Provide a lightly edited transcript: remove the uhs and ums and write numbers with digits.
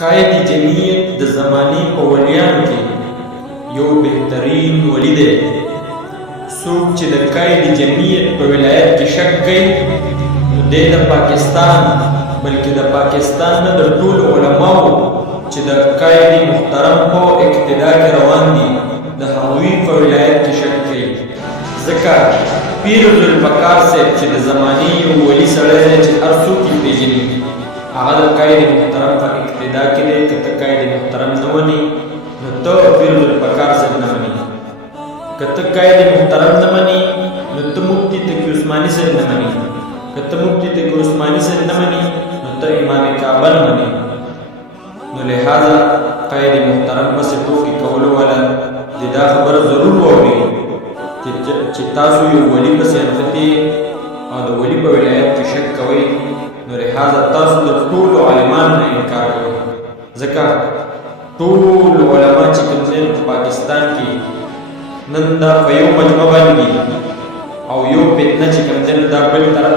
قائد جمعیت د زمانې په ولیانو کې یو بهترین ولی دی. څوک چې د قائد جمعیت په ولایت کې شک کوي نو دی د پاکستان بلکې د پاکستان نه د ټولو علماو چې د قائد محترم په اقتدا کې روان دي د هغوی په ولایت کې شک کوي. ځکه پیر ذوالفقار صاحب چې د زمانې یو ولي سړی دی چې هر څوک یې پېژني، هغه د قائد محترم په اقتدا کې دی. که ته قائد محترم نه منې نو ته پیر ذوالفقار صاحب نه منې. که ته قائد محترم نه منې نو ته مفتی تقی عثماني صاحب نه منې. که ته مفتی تقی عثماني صاحب نه منې نو ته امام کعبه نه منې. نو لہذا قائد محترم پسې ټوکې کولو والا د دا خبره ضرور واوري چې تاسو یو ولی پسې نښتې او د ولی په ولایت کې شک کوئ، نو لہذا تاسو د ټولو عالمانو نه انکار کوئ. ځکه ټول علما چې کوم ځای په پاکستان کې نن دا په یو مجمع باندې او یو فتنه چې کوم ځای دا بل طرف